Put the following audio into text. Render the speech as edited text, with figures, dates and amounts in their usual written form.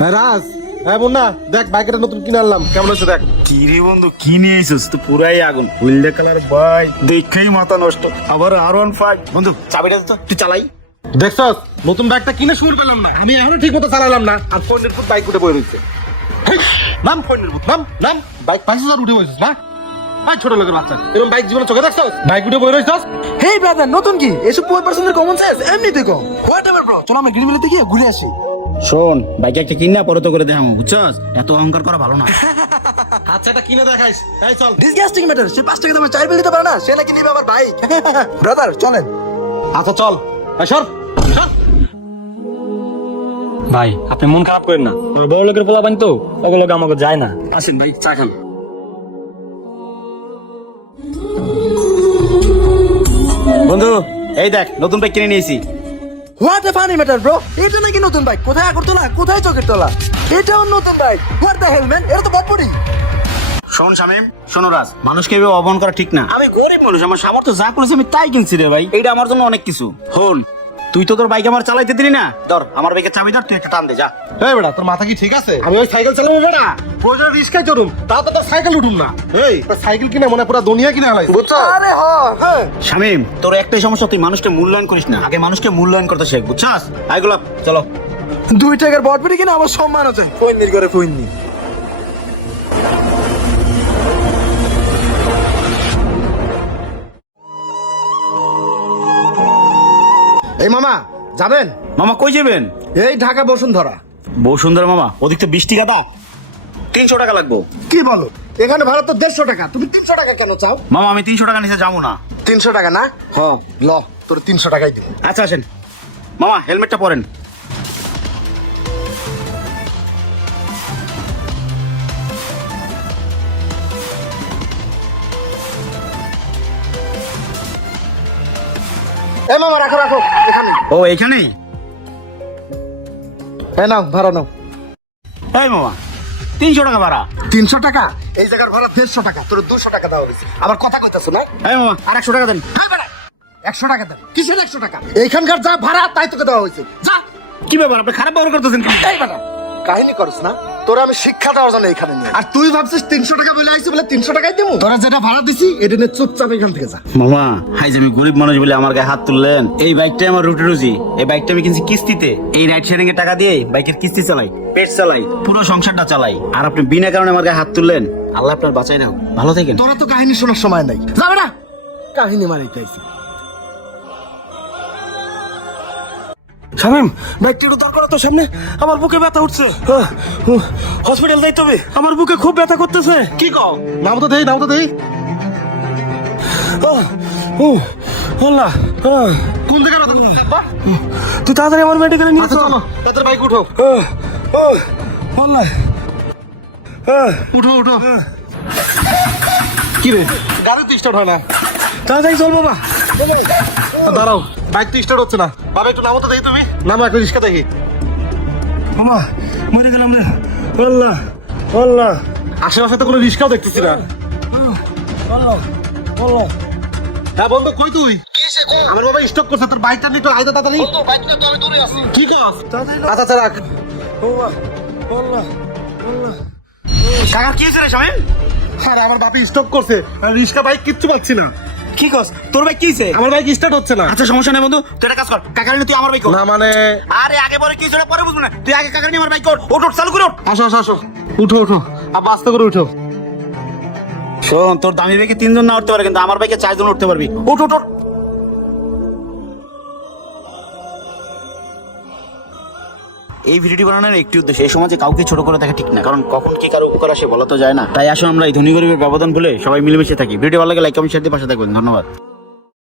হ্যাঁ রাজ, হ্যাঁ বন্যা, দেখ বাইকটা নতুন কিনে আনলাম, কেমন হচ্ছে দেখ। কি রে বন্ধু, কি নিয়ে এসেছিস? তো পুরাই আগুন, হুইলডা কালার বাইক, দেখেই মাথা নষ্ট। আবার R15। বন্ধু চাবিটা দে তো, তুই চালাই। দেখছস নতুন বাইকটা কিনে শুরু পেলাম না, আমি এখনো ঠিক মতো চালালাম না, আর ফোনের ফুট বাইক উঠে বয়ে রয়েছে। নাম ফোনের ফুট, নাম নাম বাইক পাইছিস আর উঠে বসেছিস না? ভাই ছোট লোকের বাচ্চা এরকম বাইক জীবনে চোখে দেখছস? বাইক উঠে বয়ে রয়েছস। হেই ব্রাদার, নতুন কি এসব পুরো পার্সনের কমন সেন্স এমনিতেই কম। হোয়াটএভার ব্রো, চলো আমরা গ্রিনভিলেতে গিয়ে ঘুরে আসি। শোন, বাইক একটা কিনা পরে তো করে দেখাবো, বুঝছস? এত অহংকার করা ভালো না। আচ্ছা এটা কিনে দেখাইস, এই চল। ডিসগাস্টিং ম্যাটার, সে 5 টাকা দামে চার বিল দিতে পারে না, সে নাকি নিবে আমার বাইক। ব্রাদার চলেন। আচ্ছা চল, এই সর সর। ভাই আপনি মন খারাপ করেন না, বড় লোকের পোলা বান তো, ওগুলো আমাকে যায় না। আসেন ভাই চা খান। বন্ধু এই দেখ, নতুন বাইক কিনে নিয়েছি। What a funny matter bro, এটা নাকি নতুন বাইক? কোথায় আগরতলা, কোথায় চকের তলা? এটাও নতুন bike? What the hell man, এটা তো বটপটি। শোন শামিম, শোনো রাজ, মানুষকে এভাবে অপমান করা ঠিক না। আমি গরিব মানুষ, আমার সামর্থ্য যা করেছে আমি তাই কিনছি রে ভাই। এইটা আমার জন্য অনেক কিছু। হন, তুই তো তোর বাইক আমার চালাইতে দিলি না, ধর আমার বাইকের চাবি ধর, তুই একটা টান দে যা। এই বেটা, তোর মাথা কি ঠিক আছে? আমি ওই সাইকেল চালাবো বেটা, প্রয়োজনে রিস্কায় চড়ুম, তাও তো তোর সাইকেল উঠুম না। এই তোর সাইকেল কিনে মনে পুরো দুনিয়া কিনে হালাই, বুঝছো? আরে হ্যাঁ শামিম, তোর একটাই সমস্যা, তুই মানুষকে মূল্যায়ন করিস না। আগে মানুষকে মূল্যায়ন করতে শেখ, বুঝছস? আই গোলাপ, চলো। 2 টাকার বটপটি কিনে আমার সম্মান আছে। ফইন্দির করে ফইন্দি। এই মামা যাবেন? মামা কই যাবেন? এই ঢাকা বসুন্ধরা। বসুন্ধরা মামা, ওদিক তো 20 টাকা দাও, 300 টাকা লাগবো। কি বলো, এখানে ভাড়া তো 150 টাকা, তুমি 300 টাকা কেন চাও? মামা আমি 300 টাকা নিচে যাবো না। 300 টাকা না? ল তোর 300 টাকাই দিব। আচ্ছা আসেন মামা, হেলমেটটা পরেন। এই মামা রাখো রাখো এখানে। ও এইখানেই? এই নাও ভাড়া নাও। এই মামা 300 টাকা ভাড়া। 300 টাকা? এই জায়গার ভাড়া 150 টাকা, তোর 200 টাকা দেওয়া হয়েছে। আবার কথা কইতাছ না? এই মামা আর 100 টাকা দেন। এই বেটা, 100 টাকা দেন। কিসের 100 টাকা? এইখানকার যা ভাড়া তাই তোকে দেওয়া হয়েছে, যা। কি ব্যাপার, আপনি খারাপ ব্যবহার করতেছেন কেন? এই বেটা, কাহিনী করছ না? তোরা আমি শিক্ষা দেওয়ার জন্য এখানে নিয়ে, আর তুই ভাবছিস 300 টাকা বলে আইছিস বলে 300 টাকাই দেবো? তোরা যেটা ভাড়া দিছি এটা নিয়ে চুপচাপ এখান থেকে যা। মামা হাই, আমি গরিব মানুষ বলে আমার গায়ে হাত তুললেন। এই বাইকটাই আমার রুটি রুজি। এই বাইকটা আমি কিনছি কিস্তিতে। এই রাইড শেয়ারিং এর টাকা দিয়ে বাইকের কিস্তি চালাই, পেট চালাই, পুরো সংসারটা চালাই। আর আপনি বিনা কারণে আমার গায়ে হাত তুললেন। আল্লাহ আপনার বাঁচাই নাও, ভালো থাকেন। তোরা তো কাহিনী শোনার সময় নাই, যা বেটা, কাহিনী মারাইতে আইছিস। শামিম, বাইকটা একটু দরকার তো সামনে, আমার বুকে ব্যথা উঠছে। হসপিটাল যাইতে হবে, আমার বুকে খুব ব্যথা করতেছে। কি কও? নাম তো দেই, নাম তো দেই। আল্লাহ, কোন জায়গায় রাখো? তুই তাড়াতাড়ি আমার মেডিকেলে নিয়ে আচ্ছা চল। চলো, তাদের বাইক উঠো। আল্লাহ, উঠো উঠো। কি রে, গাড়ি তো স্টার্ট হয় না। তাড়াতাড়ি চল বাবা। দাঁড়াও, বাইক তো স্টার্ট হচ্ছে না। বাবা একটু নামো তো দেখি, তুমি নামো, একটা রিক্সা দেখি। মামা মরে গেলাম রে। আল্লাহ আল্লাহ আশেপাশে তো কোনো রিক্সাও দেখতেছি না। আল্লাহ আল্লাহ। হ্যাঁ বন্ধু, কই তুই? আমার বাবা স্টপ করছে, তোর বাইকটা নিয়ে একটু আইতে তাড়াতাড়ি। ঠিক আছে, আচ্ছা আচ্ছা রাখ। আল্লাহ আল্লাহ আল্লাহ। কাকার কি হয়েছে রে শামিম? আরে আমার বাপি স্টপ করছে, আর রিক্সা বাইক কিচ্ছু পাচ্ছি না। কি কস, তোর বাইক কি হয়েছে? আমার বাইক স্টার্ট হচ্ছে না। আচ্ছা সমস্যা নেই বন্ধু, তুই একটা কাজ কর, কাকার নিয়ে তুই আমার বাইক কর। না মানে, আরে আগে পরে কি হয়েছে পরে বুঝবো না, তুই আগে কাকার নিয়ে আমার বাইক কর। ওঠ ওঠ, চালু করে ওঠ। আসো আসো আসো, উঠো উঠো, আবার আস্তে করে উঠো। শোন, তোর দামি বাইকে 3 জন না উঠতে পারে, কিন্তু আমার বাইকে 4 জন উঠতে পারবি। উঠ উঠ উঠ। এই ভিডিওটি বানানোর একটি উদ্দেশ্য, এই সমাজে কাউকে ছোট করে দেখা ঠিক না, কারণ কখন কি কারো উপকার আসে বলা তো যায় না। তাই আসো আমরা এই ধনী গরিবের ব্যবধান ভুলে সবাই মিলেমিশে থাকি। ভিডিও ভালো লাগে লাইক কমেন্ট শেয়ার দিয়ে পাশে থাকবেন। ধন্যবাদ।